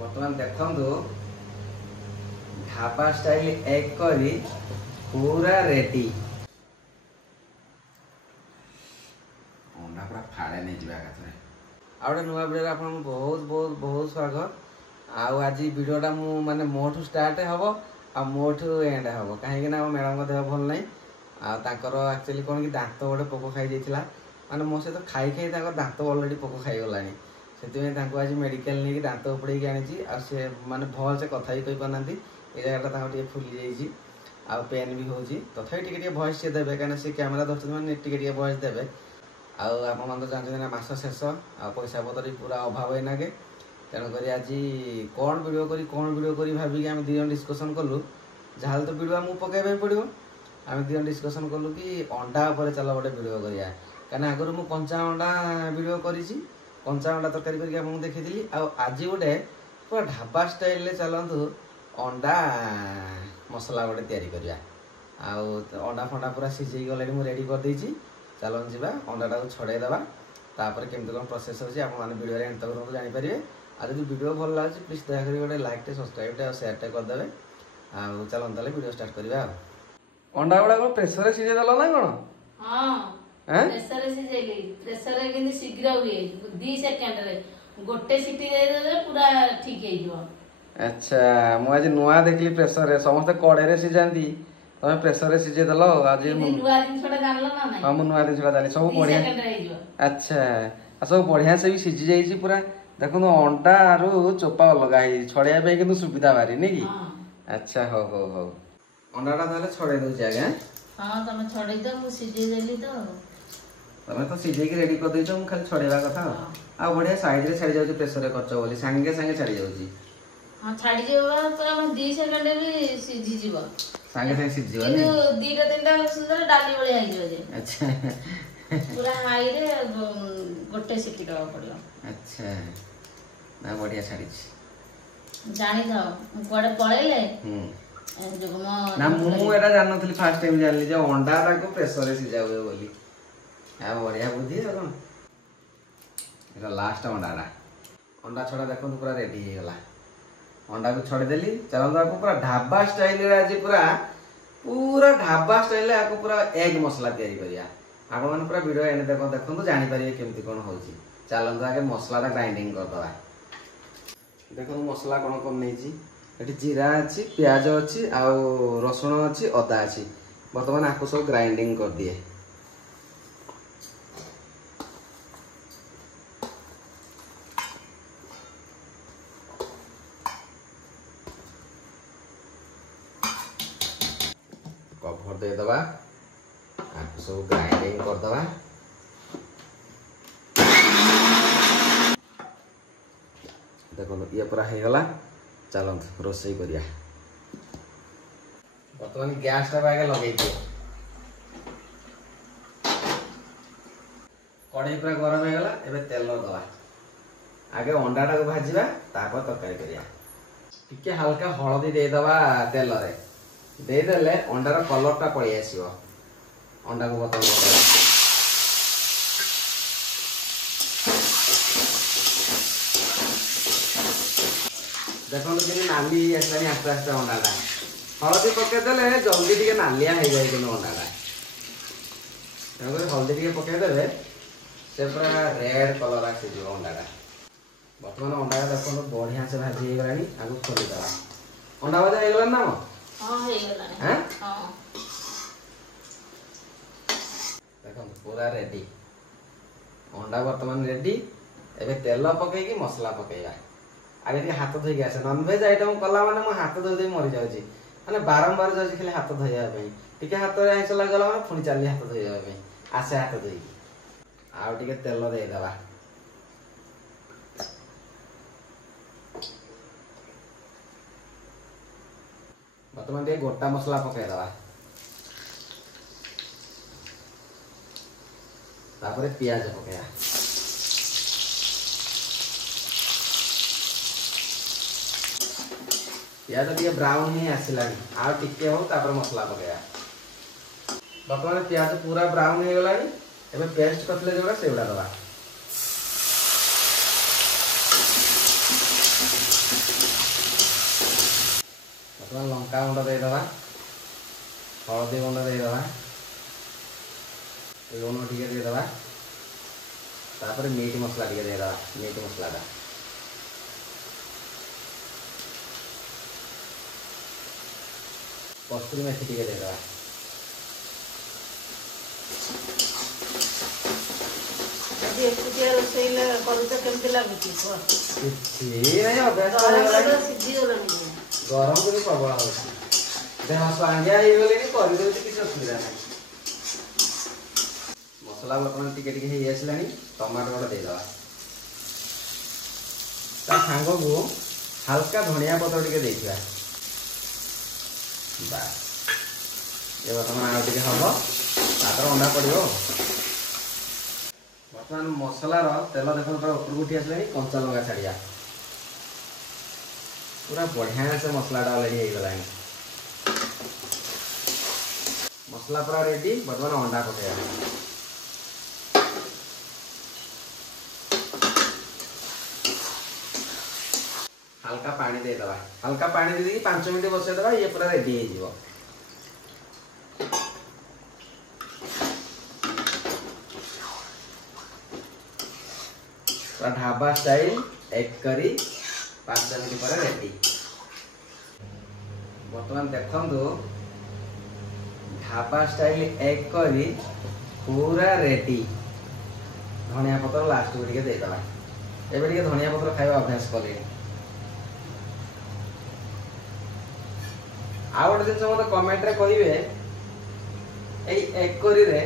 बर्तमान देखंतु dhaba style egg curry पूरा रेडी। अंडा पूरा फाड़े नहीं जाए एकाथरे। आउटे नुआ वीडियो आपन बहुत बहुत बहुत स्वागत। आज वीडियोटा मु माने मोठू स्टार्ट हबो आ मोठू एंड हबो काहे कि ना मैडम को देह भल नहीं आ ताकर एक्चुअली कोन कि दांत गोटे पोक खाई जाइतिला माने मो से तो खाई खाई ताकर दांत ऑलरेडी पोक खाई गलानी से आज मेडिकल नहीं दांत उपड़े आनी से माने भल से कथा ही कही पाना ये जगह टे फुली जाइए आ पेन भी होची तथापि टे भॉइस से देवे कहीं से कैमेरा धरते मैंने टे भॉइस देवे आप जानते ना मास शेष आ पैसा पतर पूरा अभाव है नागे तेणुक आज कौन वीडियो करी भाविक आम दी जन डिस्कसन कलु जहाँ तो वीडियो आमको पकड़ पड़ो आम दी जन डिस्कसन कलु कि अंडा उपर चल गोटे वीडियो करा कहीं आगुरी मुझे कंचा अंडा वीडियो करी कंचा अंडा तरकारी करके देखी आज गोटे पूरा ढाबा स्टाइल चलतु अंडा मसला गोटे तैयारी अंडा फंडा पूरा सीझे गले मुझे रेडी कर देछि चलन जी अंडा को छड़ेदेवा तापर केमती कौन प्रोसेस होची आप माने वीडियो एंड तक जानीपारे आ जब वीडियो भल लगे प्लीज दयाकोरी गोटे लाइक टे सब्सक्राइब टे शेयर टे करदे आ चलन ताले वीडियो स्टार्ट करवा अंडा गुड़ा प्रेसर रे सीझे देला ना कोन हां प्रेसर रे सीझेली प्रेसर रे किंदी शीघ्र हुए 2 सेकंड रे गोटे सीटी दे देले पूरा ठीक हे जो। अच्छा मु आज नुआ देखली प्रेसर रे समस्त कड़े रे सीझांती तमे प्रेसर रे सीझे देलो आज नुआ दिन छोटा जानलो ना नहीं हां मु नुआ दिन छोटा जानी सब बढ़िया सेकंड रे जो। अच्छा आ सब बढ़िया से भी सीझी जाई छी पूरा देखो अंडा आरु चोपा अलगा है छड़िया पे किंतु सुविधा बारी नहीं कि अच्छा हो अंडाटा ताले छड़े दउ छी आगे हां तमे छड़े दो मु सीझे देली तो तमे तो सीझे के रेडी कर दै छ मु खाली छड़ेवा कथा आ बढ़िया साइड रे छाड़ी जाउ छी प्रेशर रे करछ बोली संगे संगे छाड़ी जाउ छी हां छाड़ी जेबा तो हम 2 सेकंड भी सीझी जीवा संगे संगे सीझी जीवा नहीं तो 2 3टा सुंदर डाली बळे आइ जो जे अच्छा पूरा हाई रे गोटे सीटी दवा पड़ियो। अच्छा ना बढ़िया छाड़ी छी जानी जाओ कोडे पळेले जो ना मु एटा जान नथली फर्स्ट टाइम जानली जे अंडा को प्रेशर रे सीझा हुए बोली आ बढ़िया बुद्धि है कौन एटा लास्ट अंडा छड़ा देखो पूरा रेडी हो गला अंडा को छड़े देली चलो आपको पूरा ढाबा स्टाइल रे आज पूरा ढाबा स्टाइल रे आपको पूरा एग मसला तैयारी करिया आप मन पूरा वीडियो एने देखो जानि पारिबे केमती कोन होची चलो आगे मसला ग्राइंडिंग कर दवा देखो मसला कोन कोन नै छी एटी जीरा अछि प्याज अछि आ रसुण अछि अदा अछि वर्तमान आपको सब ग्राइंडिंग कर दिए कवर दे दवा आपको सब ग्राइंडिंग कर दवा देखो ये पूरा हो गला चलो रोसई करिया बर्तमान गैस टा आगे लगे दियो कढ़ाई पूरा गरम हो गला एबे तेल दवा आगे अंडा टा को भाजीबा तापर तरकारी करिया टिके हल्का हळदी दे दवा तेल रे दे देले अंडार कलर टा पळी आसीबो अंडा को बतल देखो कि नाली आसलानी आस्ते आस्ते अंडाटा हलदी पकईदे जल्दी टे नालिया हो जाए कि अंडाटा तेणुक हलदी टे पकईदे से पूरा रेड कलर आसीज अंडाटा बर्तमान अंडा देखो बढ़िया से भाजी हो गलानी आगु खोलीदेवा अंडा भजा हो गलानी ना देखो पूरा रेडी अंडा बर्तमान रेडी एबे तेल पकईकी मसला पकईबा आगे टे हाथ धोई आसे नॉनवेज आइटम कला माने मो हाथ धोई मरी जाउची माने बारंबार जाउची खाली हाथ धोइया पई टिके हाथ रे आइस लागला माने पुनी चाली हाथ धोइया पई आसे हाथ धोई आ टिके तेल दे देबा वर्तमान टे गोटा मसला पकाई देबा तापरे प्याज पकाया प्याज टे ब्राउन ही आसिलानी आ टिके हो तापर मसला पकाया वर्तमान प्याज पूरा ब्राउन हो गलानी एबे पेस्ट करले जोड़ा सेउडा दबा लंका गुंड देदेबा हलदी गुंड देदेबा लुण टिके देदेबा तापर मीट मसला टिके देदेबा मीट मसलाटा कस्तूरी मेथी टिके देदेबा एकुटिया रोसई करूच केमती लगुची गरम भी प्रबल हो देह स्वांगिया हो गले किसी असुविधा ना मसला बर्तमान टिके टिके हो आसलानी टमाटो गोटे देदेबा सांग को हल्का धनिया पत्र टिके देथिबा बास ये बर्तमान आउ टिके हम अंडा पड़ो बर्तमान मसलार तेल देखो ऊपर उठी आसला कंचा लंका छाड़िया पूरा बढ़िया से मसलाटा अलरेडी हो गला मसला पूरा रेडी बर्तमान अंडा पकेगा हल्का पानी देदेबा हल्का पानी दे 5 मिनट बसईदेबा ये पूरा रेडी हो dhaba style egg curry 5 minute पर रेडी बर्तमान देखो ढाबा स्टाइल एग करी पूरा रेडी धनिया पत्र लास्ट को टिके देदेबा एबे टिके धनिया पत्र खाଇବା अभ्यास कले आ गोटे जिन मत कमेंट रे कहिबे एई एग करी रे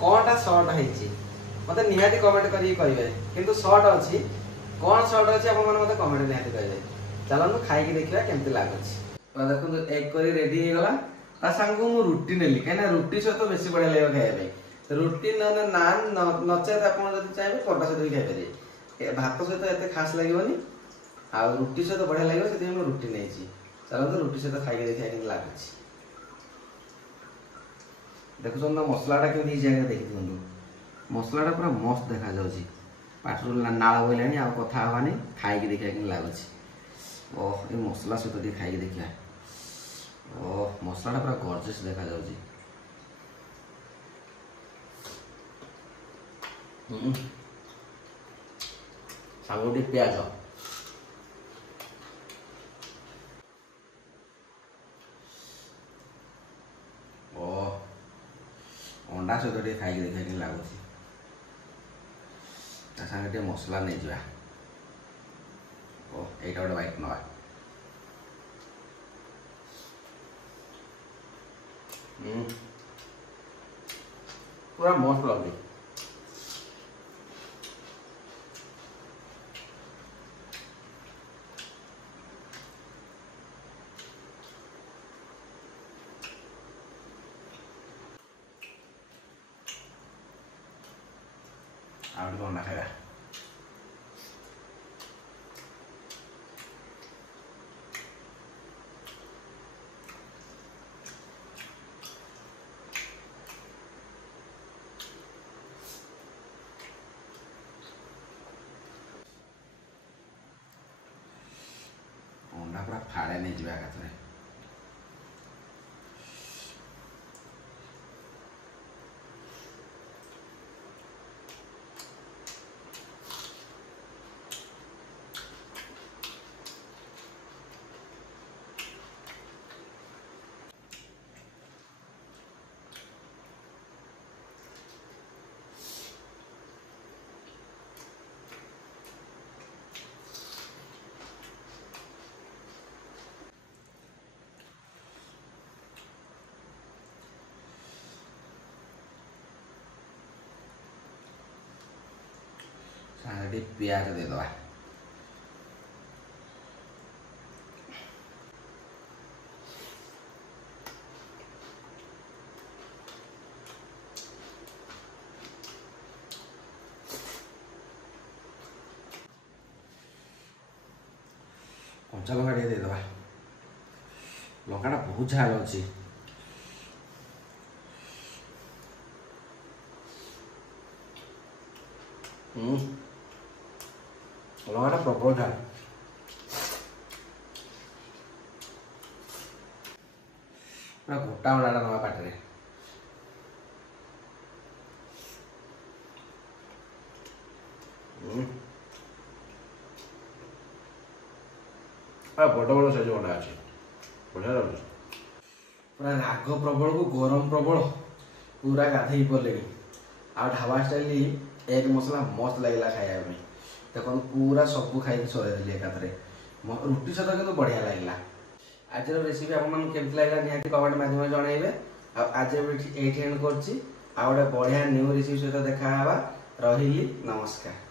कोनटा शॉर्ट हैची मते निहाती कमेंट करी कहिबे किंतु शॉर्ट अछि कोन शॉर्ट अछि आपण मन मते कमेंट निहाती कहिबे चलन खाई के देखिबा केमते लागछि तो देखो एग करी रेडी हो गला ता संग मु रोटी नेली कना रोटी से तो बेसी बढिया लागो खाइबे रोटी न नान नचे आपण जदी चाहेबे परोटा से खाइ पारे भात से तो एते खास लागिवनी आ रोटी से तो बढिया लागिवो सेति हम रोटी नेछि चलन रोटी से तो खाई के देखिबा केमते लागछि देखो ना मसलाटा केमती जगह देखि दियंतु मसलाटा पूरा मस्त देखा जाउची पाठरू नाळ बोइलानी आ कथा हवानी खाई के देखिया कि लागुची ओह ए मसला से तो दे खाई के देखिया ओह मसलाटा पूरा गॉर्जियस देखा जाउची सागोटी प्याज ओह अंडा सहित टे खाई देखा कि लगुच सागे मसला नहीं जा ओ ये गोटे बाइट नवा पूरा मस्त लगे आउट अंडा खाଇବା अंडा पूरा फाड़े नहीं जा एकाथरे सागे प्याज दे दवा कंचा लंका दे दवा लंकाटा बहुत झाल अच्छी लंकाटा प्रबल झाल ପୁରା ଗୋଟା ଅଣ୍ଡାଟା ନେବା ପାଟିରେ। ବଡ଼ ବଡ଼ ସାଇଜ ଅଣ୍ଡା ଅଛି, ବଢ଼ିଆ ଲାଗୁଛି। ପୁରା ରାଗ ପ୍ରବଳକୁ ଗରମ ପ୍ରବଳ, ପୁରା ଗାଧେଇ ପଡ଼ିଲେଣି। ଆଉ ଢାବା ଷ୍ଟାଇଲ ଏଗ ମସଲା ମସ୍ତ ଲାଗିଲା ଖାଇବା ପାଇଁ। ଦେଖନ୍ତୁ ପୁରା ସବୁ ଖାଇକି ସରେଇଦେଲି ଏକାଥରେ। ରୁଟି ସହିତ କିନ୍ତୁ ବଢ଼ିଆ ଲାଗିଲା। ଆଜିର ରେସିପି ଆପଣମାନଙ୍କୁ କେମିତି ଲାଗିଲା ନିହାତି କମେଣ୍ଟ ମାଧ୍ୟମରେ ଜଣାଇବେ। ଆଉ ଆଜି ଏଇଠି ଏଣ୍ଡ କରୁଛି। ଆଉ ଗୋଟେ ବଢ଼ିଆ ନ୍ୟୁ ରେସିପି ସହିତ ଦେଖା ହେବା। ରହିଲି, ନମସ୍କାର।